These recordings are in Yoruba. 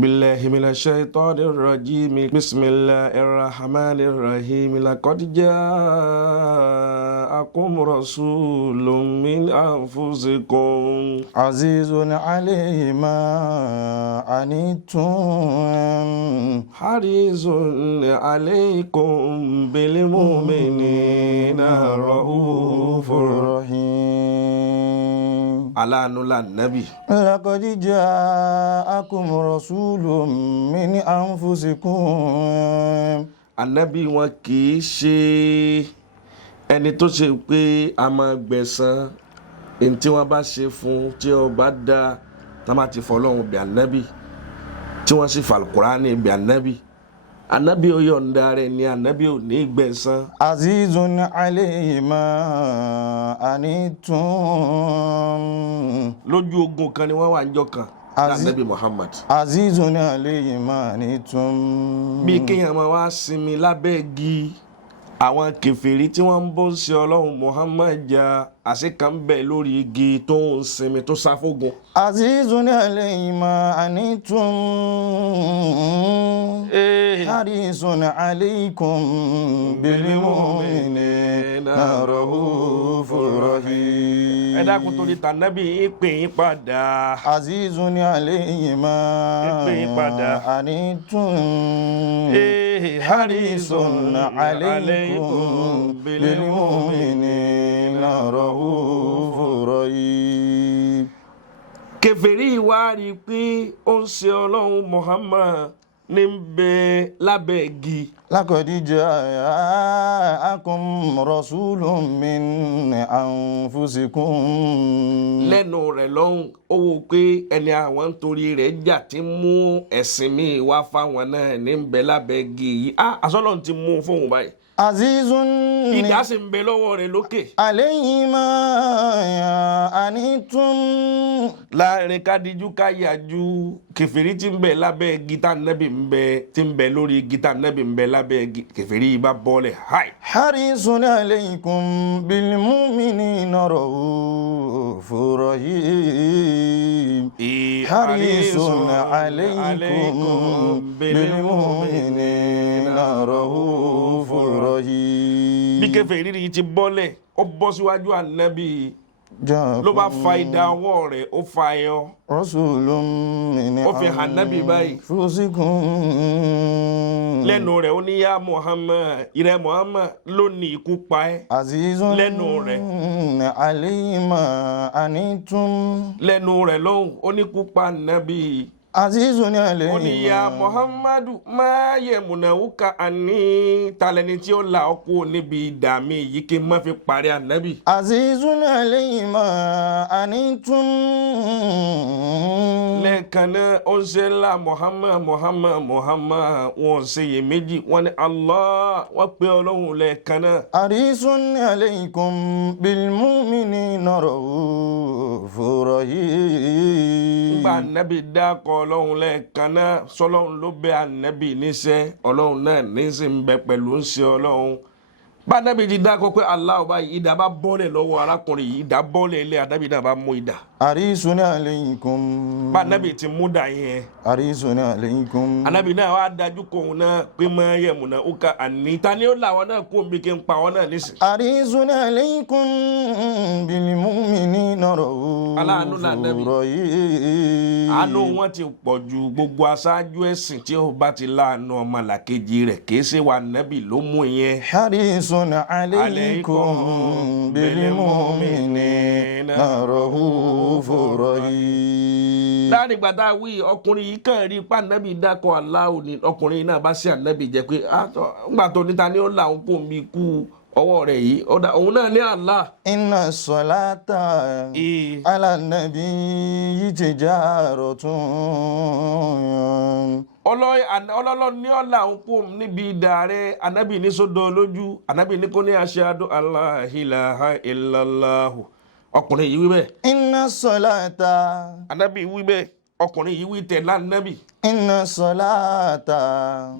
بالله من الشيطان الرجيم بسم الله الرحمن الرحيم لقد جاءكم رسول من أنفسكم عزيز عليه ما عنتم حريص عليكم بالمؤمنين رؤوف رحيم على نول النبي لقد جاءكم رسول من أنفسكم Ànábì wọn kì í ṣe ẹni tó ṣe pé a máa gbẹ̀san ẹni tí wọ́n bá ṣe fún tí ó bá dá tá má ti fọlọ́run bí ànábì tí wọ́n sì fàlùkùránì bí ànábì ànábì ó yọ̀ǹda rẹ̀ ni ànábì ò ní gbẹ̀san. Azizun alayhi ma anitum. Lójú ogun kan ni wọ́n wà níjọ́ kan ànábì Muhammad. Azizun alayhi ma anitum. Bí kéèyàn máa wá sinmi lábẹ́ igi àwọn kèfèrí tí wọ́n ń bọ́ ṣe ọlọ́run Muhammad jà àṣekàn bẹ̀ lórí igi tó ń sinmi tó sáfógun. Azizun alayhi ma anitum. Harisun alaykum bil mu'minina raufur rahim. Ẹ dákun torí tànábì ìpè yín padà. Azizun alayhi ma anitum. Harisun alaykum bil mu'minina raufur rahim. Kèfèrí wá rí i pé ó ń ṣe ọlọ́run Muhammad ní bẹ lábẹ́ igi. Laqad ja'akum rasulun min anfusikum. Lẹ́nu rẹ̀ lọ́hùn ó wò pé ẹni àwọn ń torí rẹ̀ jà tí mú ẹ̀sìn mi wá fáwọn náà ní bẹ lábẹ́ igi yìí. Àsọlọ́run ti mú fóun báyìí. Azizun ìdá sì ń bẹ lọ́wọ́ rẹ̀ lókè. alayhi ma anitum. Láàrin kádìjú ká yàjú kèfèrí tí ń bẹ lábẹ́ gítà nẹ́bì ń bẹ tí ń bẹ lórí gítà nẹ́bì ń bẹ lábẹ́ kèfèrí yìí bá bọ́ọ̀lẹ̀ háì. Harisun alaykum bil mu'minina raufur rahim. Harisun alaykum bil mu'minina raufur rahim. Bí kèfèrí yìí ti bọ́ọ̀lẹ̀ ó bọ́ síwájú ànábì ló bá fa idà ọwọ́ rẹ̀ ó fa ẹyọ. Rasulun min ó fi hàn nábì báyìí. anfusikum. Lẹ́nu rẹ̀ ó ní yá Muhammad ìrẹ́ Muhammad ló ní ikú pa ẹ́. Azizun lẹ́nu rẹ̀ alayhi ma anitum. lẹ́nu rẹ̀ lóhùn ó ní ikú pa nábì. Azizun alayhi ó ní yá Muhammadu máa yẹ múnàwúkà àní talẹ́ni tí ó là ọ́ kú níbi ìdààmú yìí kí n má fi parí ànábì. Azizun alayhi ma anitum. Lẹ́ẹ̀kan náà ó ń ṣe ńlá Muhammad wọn ṣe yè méjì wọn ní Allah wọ́n pe ọlọ́run lẹ́ẹ̀kan náà. Harisun alaykum bil mu'minina raufur rahim. Nígbà ànábì dákọ̀ ọlọ́run lẹ́ẹ̀kan náà sọlọ́run ló bẹ ànábì níṣẹ́ ọlọ́run náà níṣẹ́ ń bẹ pẹ̀lú ń ṣe ọlọ́run. Bá ànábì ti dákọ̀ pé Allah báyìí idà bá bọ́lẹ̀ lọ́wọ́ arákùnrin yìí idà bọ́lẹ̀ ilé ànábì náà bá mú idà. Harisun alaykum. Bá ànábì ti mú dà yẹn. Harisun alaykum. Ànábì náà wá dájú kó òun náà pé máa yẹ múná ó ka àní ta ni ó là wọn náà kó omi kí n pa wọn náà nísìn. Harisun alaykum bil mu'minina Aláàánú là Ànábì. raufur rahim. Àánú wọn ti pọ̀ ju gbogbo aṣáájú ẹ̀sìn tí ó bá ti láàánú ọmọlàkejì rẹ̀ kìí ṣe wà Ànábì ló mú yẹn. Harisun alaykum bil mu'minina raufur rahim. Láàrin gbàtà wí ọkùnrin yìí kàn rí ipá Ànábì dákọ̀ Allahu ni ọkùnrin yìí náà bá sí Ànábì jẹ́ pé ńgbà tó níta ni ó là ń kó mi kú ọwọ́ rẹ̀ yìí òun náà ní Allah. Inna salata ala nabiyyi tijaratun. Ọlọ́lọ́ ní ọ̀là ń kó níbi ìdá rẹ̀ Ànábì ní sódò lójú Ànábì ní kó ní ashhadu alla ilaha illallah ọkùnrin yìí wí bẹ́ẹ̀. Inna salata. Ànábì wí bẹ́ẹ̀ ọkùnrin yìí wí tẹ̀lé Ànábì. Inna salata.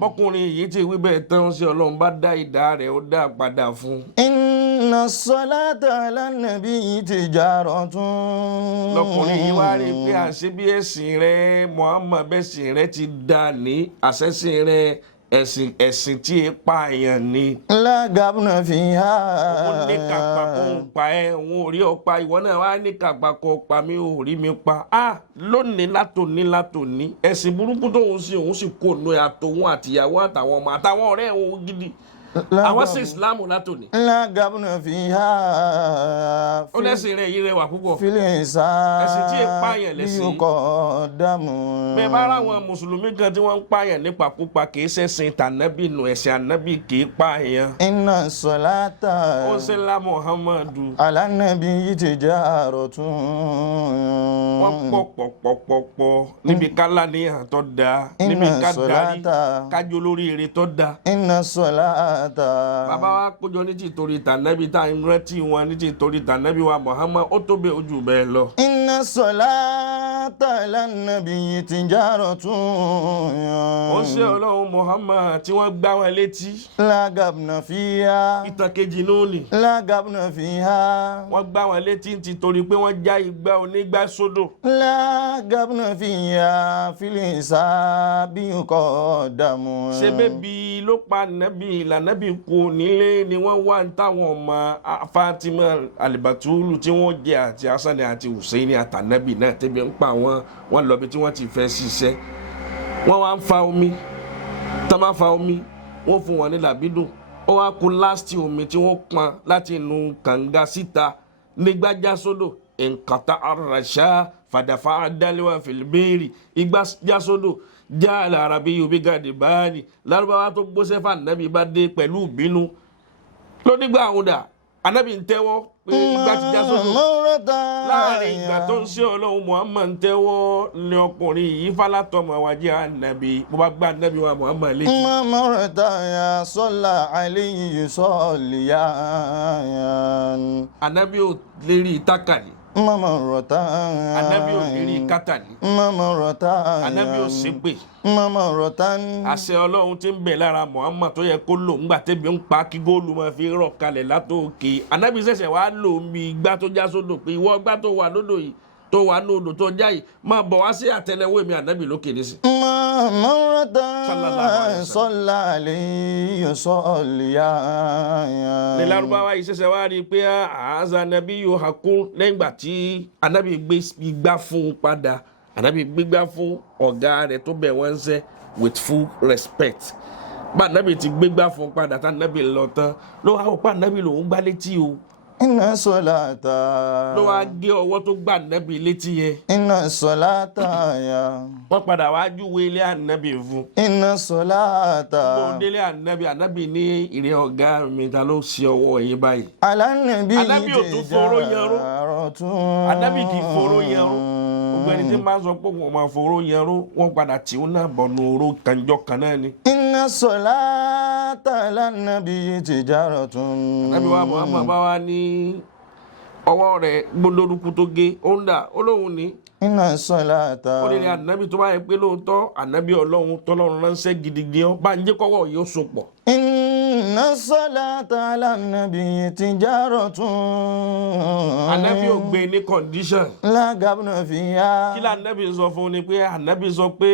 Bọ́kùnrin yìí ti wí bẹ́ẹ̀ tán sí ọlọ́run bá dá ìdá rẹ̀ ó dá padà fún. Inna Inna salata ala nabi tijaratun. lọkùnrin yìí wá rí i pé àṣé bí ẹ̀sìn rẹ Muhammad bẹ́sìn rẹ ti dà ní àṣẹ́sìn rẹ ẹ̀sìn tí ì pààyàn ni. La gabna fiha. òun ní kápá kó ń pa ẹ́ òun ò rí ọ pa ìwọ náà wá ní kápá kó pa mí ò rí mi pa. lónìí látòní ẹ̀sìn burúkú tóun sí òun sì kó nu àtòun àtìyàwó àtàwọn ọmọ àtàwọn ọ̀rẹ́ òun gidi àwọn sí ìsìláàmù látòní. La gabna fiha. ó lẹ́sìn rẹ̀ yìí rẹwà púpọ̀. Filisa. ẹ̀sìn tí ì pààyàn lẹ́sìn. Yuqaddamu. bẹ́ẹ̀ bá ráwọn mùsùlùmí kan tí wọ́n ń pààyàn nípakúpa kì í ṣẹ̀sìn tànábì nù ẹ̀sìn ànábì kì í pààyàn. Inna salata. ó ṣe ńlá Muhammadu. Ala nabi tijaratun. wọ́n pọ̀ níbi kálá ní àtọ́ da níbi ká darí kájọ lórí èrè tó da. Inna salata. bàbá wa kójọ ní tìtorí tànábì tá à ń rántí wọn ní tìtorí tànábì wa Muhammad ó tó bẹ́ẹ̀ ojú bẹ́ẹ̀ lọ. Inna salata ala nabi tijaratun. ó ṣe ọlọ́run Muhammad tí wọ́n gbá wọn létí. La gabna fiha. ìtàn kejì nù ni. La gabna fiha. wọ́n gbá wọn létí nítorí pé wọ́n já igbá onígbá sódò. La gabna fiha filisa bi yuqaddamu. ṣé bébí ló pa nàbí lànàbí kú nílé ni wọ́n wá ń táwọn ọmọ Fatima Alibatulu tí wọ́n jẹ àti Hasani àti Hussein àtànàbí náà tẹ́bi ń pa wọ́n lọ bí tí wọ́n ti fẹ́ ṣiṣẹ́. wọ́n wá ń fa omi tá máa fa omi wọ́n fún wọn ní làbídùn ó wá kú láti omi tí wọ́n pọn láti inú kànga síta nígbàjá sódò nkàtà àràṣà fàdàfà àdálẹ́wà fìlìbẹ́ẹ̀rì igbá já sódò já àlàràbí yorùbá gàdé báyìí lárúbáwá tó gbóṣẹ́ fún ànábì bá dé pẹ̀lú ìbínú lónígbà àwọn dà ànábì ń tẹ́wọ́ pé igbá ti já sódò láàrin ìgbà tó ń ṣe ọlọ́run Muhammad ń tẹ́wọ́ ní ọkùnrin yìí fálátọ́mọ wájú ànábì bó bá gbá ànábì wa Muhammad létí. Mamurata ya salla alayhi soliyan. ànábì ò lérí tákàlì. Mamurata. ànábì ò lérí kátàlì. Mamurata. ànábì ò ṣépè. Mamurata. àṣẹ ọlọ́run tí ń bẹ lára Muhammad tó yẹ kó lò ńgbà tẹ́bi ń pa kí góòlù máa fi rọ̀ kalẹ̀ látòkè ànábì ṣẹ̀ṣẹ̀ wá lò ń bi igbá tó já sódò pé ìwọ igbá tó wà lódò yìí tó wà ní odò tó já yìí máa bọ̀ wá sí àtẹ́lẹwọ́ mi ànábì lókè nísì. Mamurata salla alayhi soliyan. ní lárúbáwá yìí ṣẹ̀ṣẹ̀ wá rí i pé àázà nàbí yóò hakún lẹ́yìn ìgbà tí ànábì gbé igbá fún un padà ànábì gbígbá fún ọ̀gá rẹ̀ tó bẹ̀ wọ́n ń ṣe with full respect bá ànábì ti gbégbá fún un padà tá ànábì lọ tán ló wá pa ànábì lòún gbá létí o Inna salata. ló wá gé ọwọ́ tó gbá ànábì létí yẹn Inna salata ya. wọ́n padà wá júwe ilé ànábì fún Inna salata. bó délé ànábì ní ìrẹ́ ọ̀gá mi ta ló ṣe ọwọ́ yín báyìí Ala nabi ànábì ò tún foró yanró tijaratun. ànábì kì í foró yanró gbogbo ẹni tí máa ń sọ pé wọn máa foró yanró wọn padà tí ó náà bọ̀nù oró kanjọ́ kan náà ni. Inna salata ala nabi tijaratun. ànábì wa Muhammad bá wa ní ọwọ́ rẹ̀ gbólórúkú tó gé ó ń dà ó lóun ní Inna salata. ó lè ní ànábì tó bá yẹ pé lóòótọ́ ànábì ọlọ́run tọ́lọ́run ránṣẹ́ gidigidi ọ́ bá ń jẹ́ kọ́wọ́ yóò so pọ̀. Inna salata ala nabi tijaratun. ànábì ò gbé ní condition. La gabna fiha. kí lànábì sọ fún un ni pé ànábì sọ pé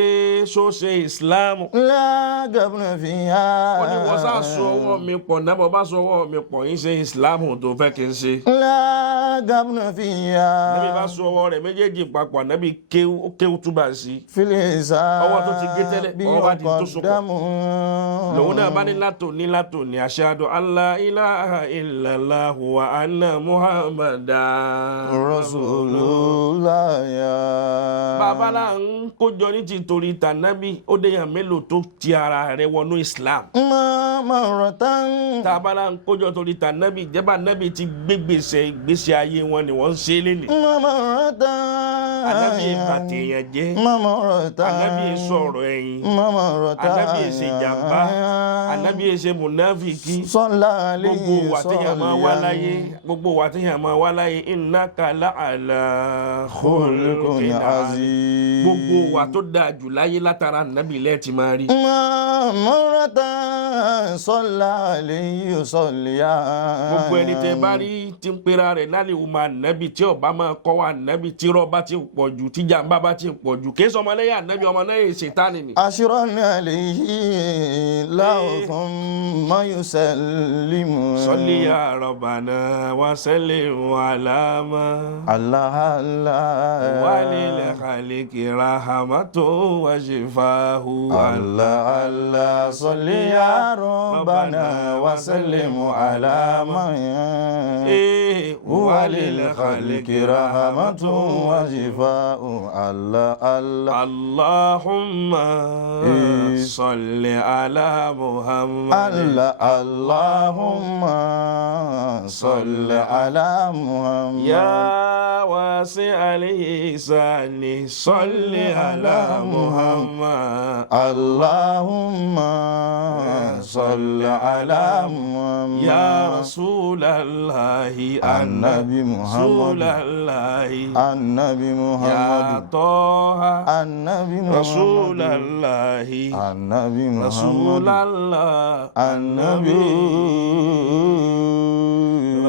ṣó ṣe Islam. La gabna fiha. wọ́n ní wọ́n sá so ọwọ́ mi pọ̀ náà bọ́ bá so ọwọ́ mi pọ̀ yín ṣe Islam tó fẹ́ kí n ṣe. La gabna fiha. ànábì bá so ọwọ́ rẹ̀ méjèèjì papọ̀ ànábì kéwú túbà sí. Filisa. ọwọ́ tó ti gé tẹ́lẹ̀ ọwọ́ bá di tó so pọ̀. lòun náà bá ní látòní ashhadu alla ilaha illallah wa anna muhammadan Rasulullah ya. bàbá náà ń kójọ ní ti torí tànábì ó déyàn mélòó tó ti ara rẹ̀ wọnú Islam. Mamuratan. tàbá náà ń kójọ torí tànábì jẹ́bà nábì ti gbégbèsè ìgbésí ayé wọn ni wọ́n ń ṣe lélẹ̀. Mamuratan. ànábì ìbàtẹ̀yàn jẹ́ Mamuratan. ànábì sọ̀rọ̀ ẹ̀yìn Mamuratan. ànábì èsè jàmbá ànábì èsè mùnáfìkì Salla alayhi gbogbo wà téèyàn máa wá láyé soliyan. gbogbo wà téèyàn máa wá láyé innaka la'ala Khuluqun khuluqin azim. gbogbo wa tó dáa jù láyé látara ànábì lẹ́ẹ̀tì máa rí. مرة صلى عليه يصليا. gbogbo ẹni tẹ bá rí tí ń pera rẹ̀ lálẹ́ òun ànábì tí ọba máa kọ́ wa ànábì tí rọ́bà ti pọ̀ jù tí jàǹbá bá ti pọ̀ jù kí sọmọlẹ́yìn ànábì ọmọlẹ́yìn ṣètánì ni. عشرا عليه له ثم يسلم. صل يا ربنا وسلم على ما الله الله وللخالق رحمة وشفاه الله الله صل يا ربنا وسلم على من وللخالق رحمة وشفاء. الله الله اللهم صل على محمد. الله اللهم صل على محمد. يا واسع الإحسان صل على محمد. اللهم صل على محمد. يا رسول الله النبي محمد. رسول الله النبي محمد. يا طه النبي محمد. رسول الله النبي محمد. رسول الله النبي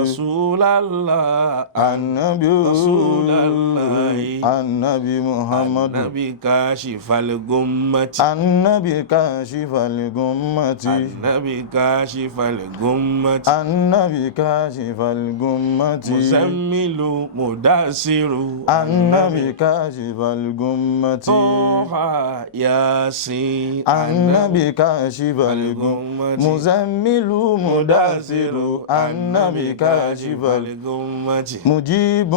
رسول الله النبي رسول الله النبي محمد. النبي كاشف الغمة. النبي كاشف الغمة. النبي كاشف الغمة. النبي كاشف الغمة. مزمل مدثر. النبي كاشف الغمة. طه ياسين. النبي كاشف الغمة. مزمل مدثر. النبي كاشف الغمة. مجيب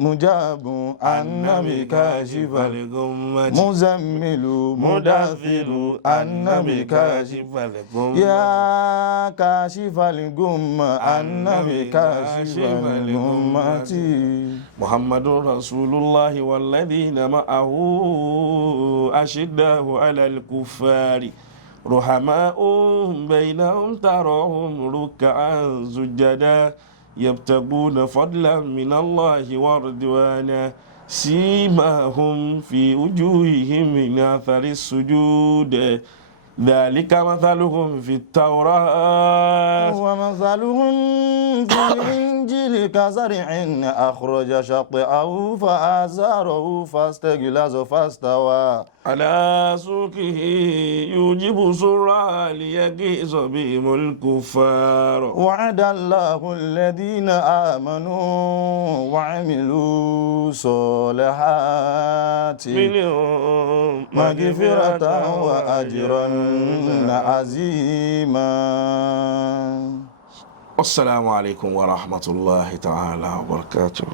مجاب. النبي كاشف الغمة. مزمل مدثر. النبي كاشف الغمة. يا كاشف الغمة. النبي كاشف الغمة. محمد رسول الله والذين معه أشداء على الكفار رحماء بينهم تراهم ركعا سجدا يبتغون فضلا من الله ورضوانا سيماهم في وجوههم من أثر السجود ذلك مثلهم في التوراة ومثلهم في الإنجيل كزرع أخرج شطأه فآزره فاستغلظ فاستوى على سوقه يوجب سرعا ليغيظ بهم الكفار. وعد الله الذين آمنوا وعملوا الصالحات منهم مغفرة وأجرا عظيما. والسلام عليكم ورحمة الله تعالى وبركاته.